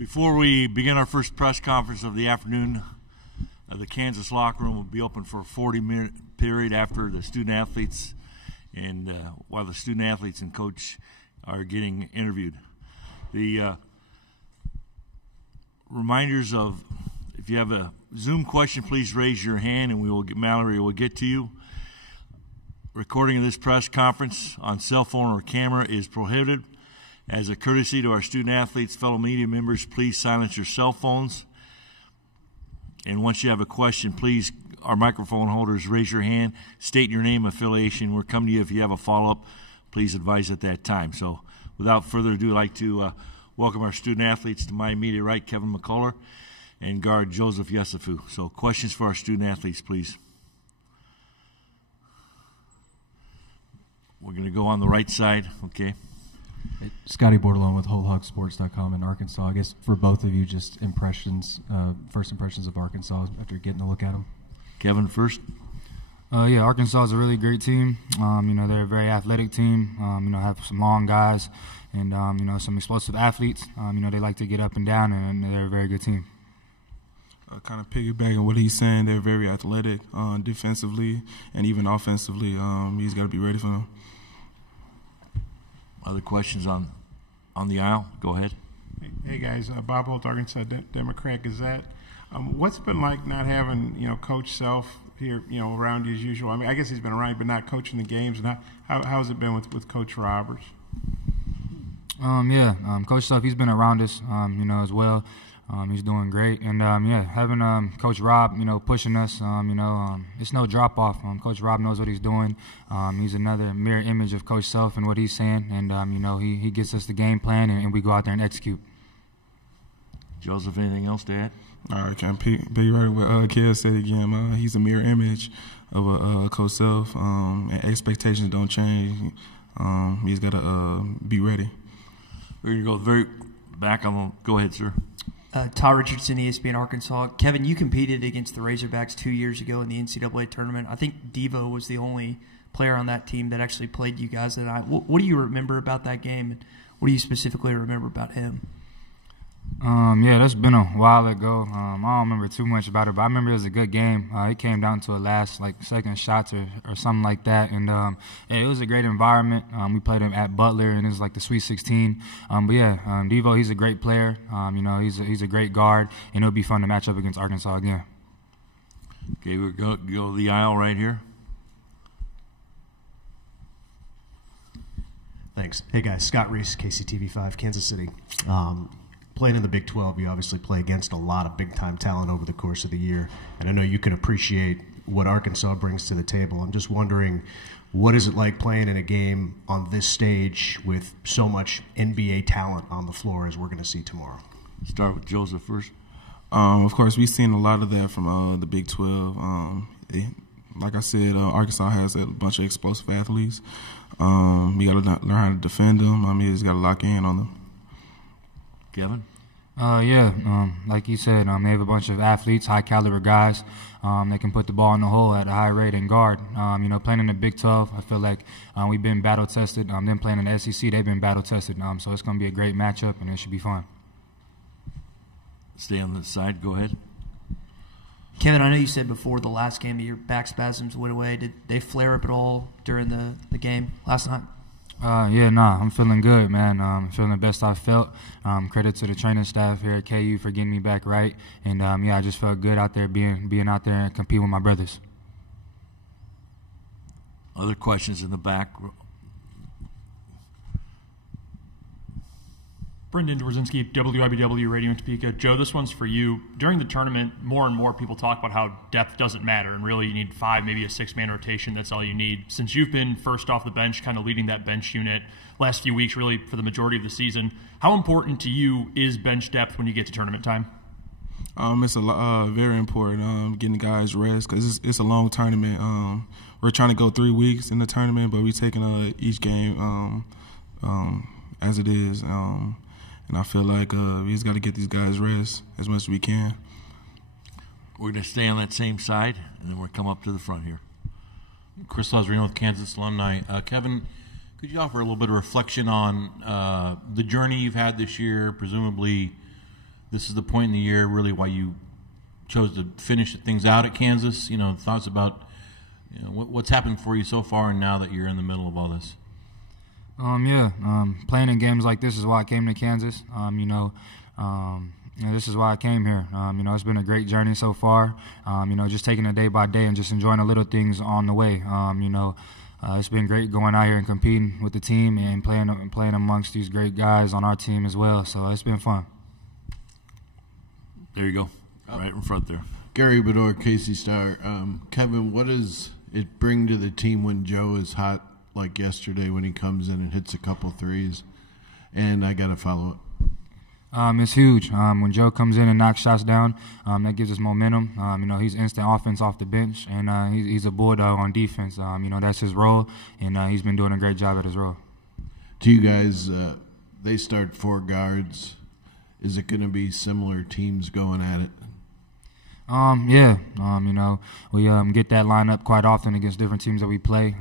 Before we begin our first press conference of the afternoon, the Kansas locker room will be open for a 40-minute period after the student athletes and while the student athletes and coach are getting interviewed. The reminders of, if you have a Zoom question, please raise your hand and Mallory will get to you. Recording of this press conference on cell phone or camera is prohibited. As a courtesy to our student athletes, fellow media members, please silence your cell phones. And once you have a question, please, our microphone holders, raise your hand, state your name, affiliation. We'll come to you if you have a follow-up. Please advise at that time. So without further ado, I'd like to welcome our student athletes. To my immediate right, Kevin McCullar, and guard Joseph Yesufu. So questions for our student athletes, please. We're going to go on the right side, okay? Scotty Bordelon with WholeHogSports.com in Arkansas. I guess for both of you, just impressions, first impressions of Arkansas after getting a look at them. Kevin first. Yeah, Arkansas is a really great team. They're a very athletic team. Have some long guys and, some explosive athletes. They like to get up and down, and they're a very good team. Kind of piggybacking what he's saying, they're very athletic defensively and even offensively. He's got to be ready for them. Other questions on the aisle? Go ahead. Hey guys, Bob Holt, Arkansas Democrat Gazette. What's it been like not having Coach Self here around you as usual? I mean, I guess he's been around, but not coaching the games. And how's it been with Coach Roberts? Coach Self, he's been around us, as well. He's doing great, and having Coach Rob, pushing us, it's no drop off. Coach Rob knows what he's doing. He's another mirror image of Coach Self and what he's saying, and he gets us the game plan, and we go out there and execute. Joseph, anything else to add? I can't be right with Kev said again. He's a mirror image of Coach Self, and expectations don't change. He's got to be ready. We're going to go very back. Go ahead, sir. Todd Richardson, ESPN Arkansas. Kevin, you competed against the Razorbacks 2 years ago in the NCAA tournament. I think Devo was the only player on that team that actually played you guys that night. What do you remember about that game, and what do you specifically remember about him? That's been a while ago. I don't remember too much about it, but I remember it was a good game. It came down to a last second shots or something like that, and it was a great environment. We played him at Butler, and it was like the Sweet 16. Devo, he's a great player. He's a great guard, and it'll be fun to match up against Arkansas again. Okay, we'll go to the aisle right here. Thanks. Hey guys, Scott Reese, KCTV5, Kansas City. Playing in the Big 12, you obviously play against a lot of big-time talent over the course of the year, and I know you can appreciate what Arkansas brings to the table. I'm just wondering, what is it like playing in a game on this stage with so much NBA talent on the floor as we're going to see tomorrow? Start with Joseph first. Of course, we've seen a lot of that from the Big 12. Like I said, Arkansas has a bunch of explosive athletes. We got to learn how to defend them. You just got to lock in on them. Kevin? Like you said, they have a bunch of athletes, high-caliber guys. They can put the ball in the hole at a high rate and guard. Playing in the Big 12, I feel like we've been battle-tested. Them playing in the SEC, they've been battle-tested. So it's going to be a great matchup, and it should be fun. Stay on the side. Go ahead. Kevin, I know you said before the last game that your back spasms went away. Did they flare up at all during the game last night? I'm feeling good, man. I'm feeling the best I've felt. Credit to the training staff here at KU for getting me back right. And, I just felt good out there being out there and competing with my brothers. Other questions in the back? Brendan Dworzinski, WIBW Radio in Topeka. Joe, this one's for you. During the tournament, more and more people talk about how depth doesn't matter, and really you need 5, maybe a 6-man rotation. That's all you need. Since you've been first off the bench, kind of leading that bench unit last few weeks, really for the majority of the season, how important to you is bench depth when you get to tournament time? It's very important getting the guys rest because it's a long tournament. We're trying to go 3 weeks in the tournament, but we're taking each game as it is. And I feel like we just got to get these guys rest as much as we can. We're going to stay on that same side, and then we'll come up to the front here. Chris Lazarino with Kansas Alumni. Kevin, could you offer a little bit of reflection on the journey you've had this year, presumably this is the point in the year really why you chose to finish things out at Kansas. Thoughts about what's happened for you so far, and now that you're in the middle of all this. Playing in games like this is why I came to Kansas. This is why I came here. It's been a great journey so far. Just taking it day by day and just enjoying the little things on the way. It's been great going out here and competing with the team and playing amongst these great guys on our team as well. So it's been fun. There you go, right in front there. Gary Bedore, Casey Star. Kevin, what does it bring to the team when Joe is hot like yesterday when he comes in and hits a couple threes? And I got to follow up. It's huge. When Joe comes in and knocks shots down, that gives us momentum. He's instant offense off the bench, and he's a bulldog on defense. That's his role, and he's been doing a great job at his role. To you guys, they start 4 guards. Is it going to be similar teams going at it? We get that lineup quite often against different teams that we play.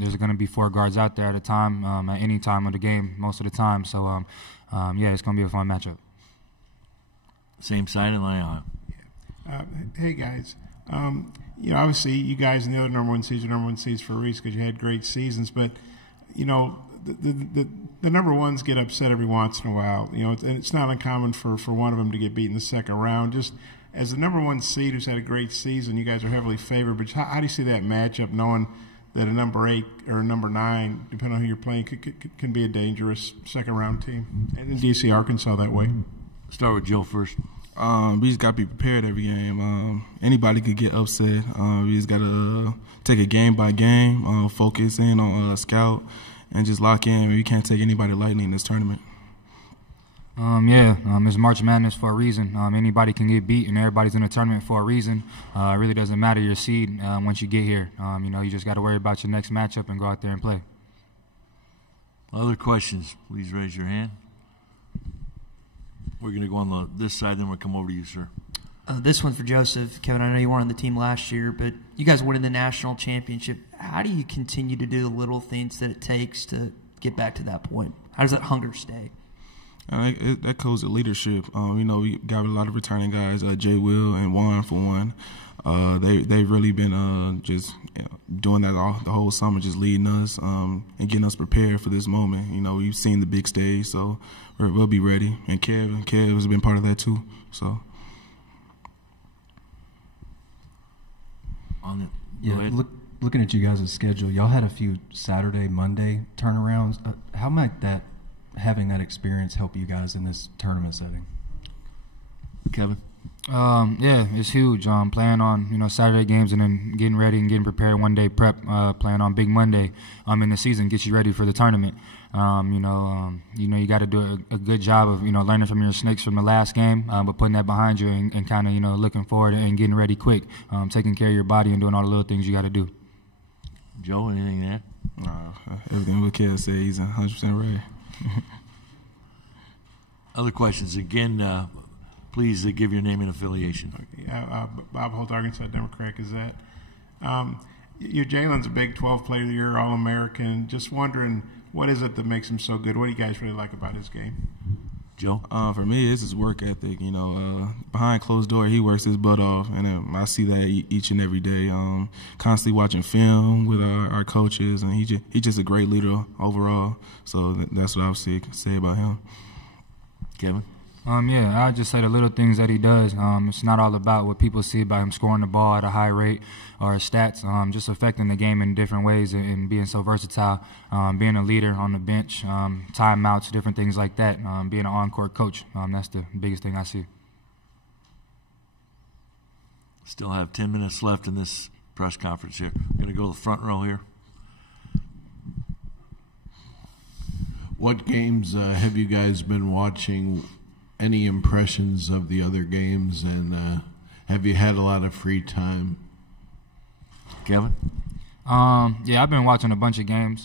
There's going to be 4 guards out there at a time, at any time of the game, most of the time. So, it's going to be a fun matchup. Same side of the line. Hey, guys. Obviously, you guys in the other number one seeds for a reason because you had great seasons. But, the number ones get upset every once in a while. It's not uncommon for one of them to get beat in the second round. Just as the number one seed who's had a great season, you guys are heavily favored. But how do you see that matchup, knowing that a number 8 or a number 9, depending on who you're playing, can be a dangerous second-round team? And do you see Arkansas that way? Start with Joe first. We just got to be prepared every game. Anybody could get upset. We just got to take it game by game, focus in on scout, and just lock in. We can't take anybody lightly in this tournament. It's March Madness for a reason. Anybody can get beat, and everybody's in the tournament for a reason. It really doesn't matter your seed once you get here. You just got to worry about your next matchup and go out there and play. Other questions, please raise your hand. We're going to go on this side, then we'll come over to you, sir. This one's for Joseph. Kevin, I know you weren't on the team last year, but you guys winning the national championship. How do you continue to do the little things that it takes to get back to that point? How does that hunger stay? That goes to leadership. We got a lot of returning guys, Jay Will and Juan for one. They've really been just doing that the whole summer, just leading us and getting us prepared for this moment. We've seen the big stage, so we'll be ready. And Kev has been part of that too. So. Looking at you guys' schedule, y'all had a few Saturday, Monday turnarounds. How might having that experience help you guys in this tournament setting? Kevin? It's huge. Playing on Saturday games and then getting ready and getting prepared one day prep. Playing on Big Monday in the season gets you ready for the tournament. You got to do a good job of learning from your mistakes from the last game, but putting that behind you and kind of looking forward and getting ready quick, taking care of your body and doing all the little things you got to do. Joe, anything to add? Everything what Kev said, he's 100% right. Other questions? Again, please give your name and affiliation. Bob Holt, Arkansas Democrat Gazette. Your Jalen's a Big 12 Player of the Year, All-American. Just wondering, what is it that makes him so good? What do you guys really like about his game? Joe? For me, it's his work ethic. Behind closed door, he works his butt off, and I see that each and every day. Constantly watching film with our coaches, and he's just a great leader overall. So that's what I would say about him. Kevin? I'd just say the little things that he does. It's not all about what people see about him scoring the ball at a high rate or his stats. Just affecting the game in different ways and being so versatile. Being a leader on the bench, timeouts, different things like that. Being an on-court coach. That's the biggest thing I see. Still have 10 minutes left in this press conference here. I'm going to go to the front row here. What games have you guys been watching? Any impressions of the other games, and have you had a lot of free time? Kevin? I've been watching a bunch of games.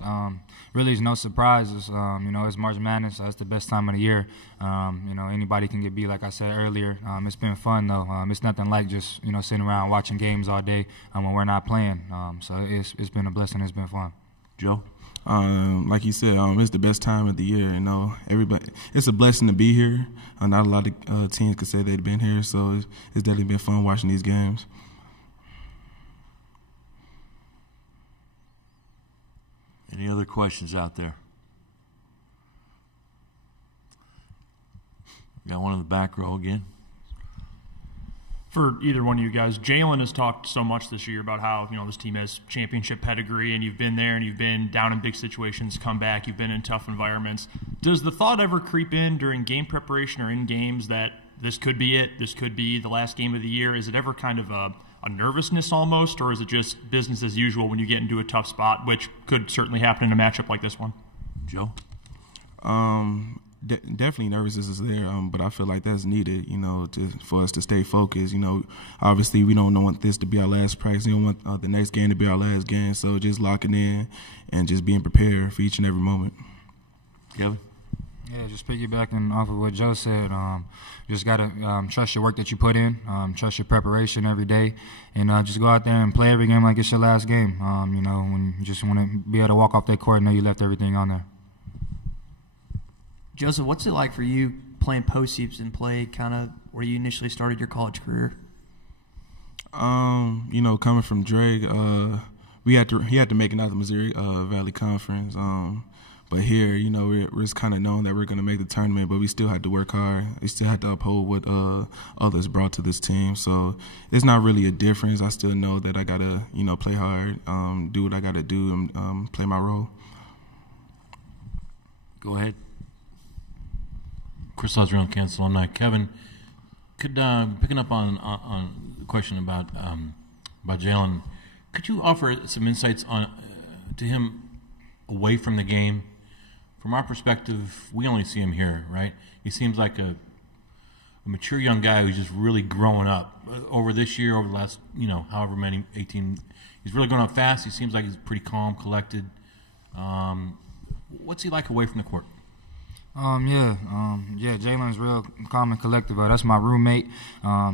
Really, there's no surprises. It's March Madness, so it's the best time of the year. Anybody can get beat, like I said earlier. It's been fun, though. It's nothing like just, sitting around watching games all day when we're not playing. So it's been a blessing. It's been fun. Joe? Like you said, it's the best time of the year. You know, everybody. It's a blessing to be here. Not a lot of teams could say they've been here, so it's definitely been fun watching these games. Any other questions out there? Got one in the back row again. For either one of you guys, Jalen has talked so much this year about how, you know, this team has championship pedigree, and you've been there and you've been down in big situations, come back, you've been in tough environments. Does the thought ever creep in during game preparation or in games that this could be it, this could be the last game of the year? Is it ever kind of a nervousness almost, or is it just business as usual when you get into a tough spot, which could certainly happen in a matchup like this one? Joe? Definitely nervousness is there, but I feel like that's needed, you know, for us to stay focused. You know, obviously we don't want this to be our last practice. We don't want the next game to be our last game. So just locking in and just being prepared for each and every moment. Kevin? Yeah, just piggybacking off of what Joe said, just got to trust your work that you put in, trust your preparation every day, and just go out there and play every game like it's your last game. You know, when you just want to be able to walk off that court and know you left everything on there. Joseph, what's it like for you playing postseason play, kind of where you initially started your college career? You know, coming from Drake, he had to make it out of the Missouri Valley Conference. But here, you know, we're just kind of knowing that we're going to make the tournament, but we still had to work hard. We still had to uphold what others brought to this team. So it's not really a difference. I still know that I got to, you know, play hard, do what I got to do, and play my role. Go ahead. Chris Osriel, Kansas alumni. Kevin, could picking up on the question about Jalen, could you offer some insights on to him away from the game? From our perspective, we only see him here, right? He seems like a mature young guy who's just really growing up over this year, over the last, you know, however many, 18. He's really growing up fast. He seems like he's pretty calm, collected. What's he like away from the court? Jalen's real calm and collective. That's my roommate.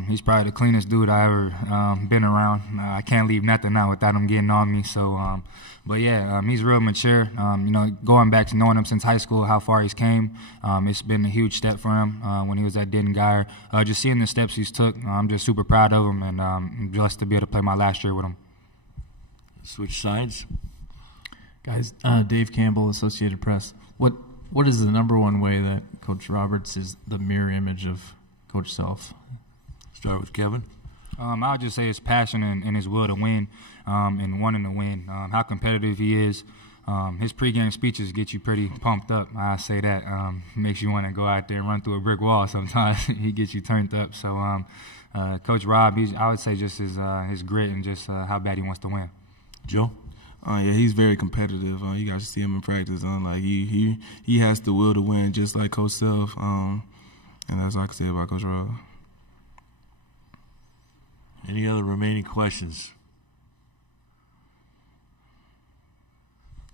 He's probably the cleanest dude I ever been around. I can't leave nothing out without him getting on me. So, he's real mature. You know, going back to knowing him since high school, how far he's came, it's been a huge step for him when he was at Denton Geyer. Just seeing the steps he's took, I'm just super proud of him, and I'm blessed to be able to play my last year with him. Switch sides. Guys, Dave Campbell, Associated Press. What is the number one way that Coach Roberts is the mirror image of Coach Self? Start with Kevin. I would just say his passion and his will to win and wanting to win. How competitive he is. His pregame speeches get you pretty pumped up. I say that. Makes you want to go out there and run through a brick wall sometimes. He gets you turned up. So Coach Rob, I would say just his grit and just how bad he wants to win. Joe? Yeah, he's very competitive. You guys see him in practice. Like he has the will to win, just like Coach Self. And that's all I can say about Coach Rob. Any other remaining questions?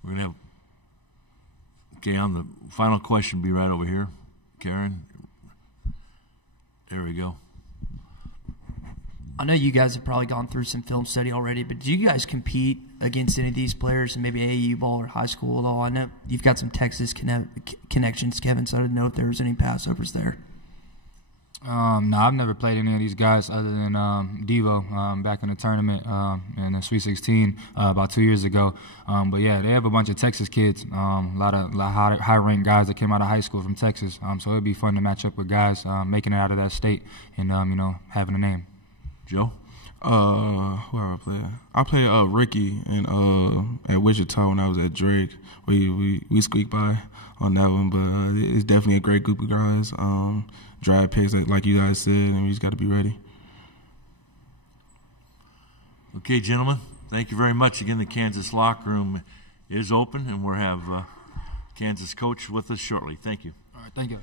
We're gonna have. Okay, on the final question, be right over here, Karen. There we go. I know you guys have probably gone through some film study already, but do you guys compete against any of these players in maybe AAU ball or high school at all? I know you've got some Texas connections, Kevin, so I didn't know if there was any passovers there. No, I've never played any of these guys other than Devo back in the tournament in the Sweet 16 about 2 years ago. But yeah, they have a bunch of Texas kids, a lot of high-ranked guys that came out of high school from Texas. So it'd be fun to match up with guys making it out of that state and having a name. Joe? Who I play? I played Ricky at Wichita when I was at Drake. We squeaked by on that one, but it's definitely a great group of guys. Drive picks, like you guys said, and we just got to be ready. Okay, gentlemen, thank you very much. Again, the Kansas locker room is open, and we'll have Kansas coach with us shortly. Thank you. All right, thank you.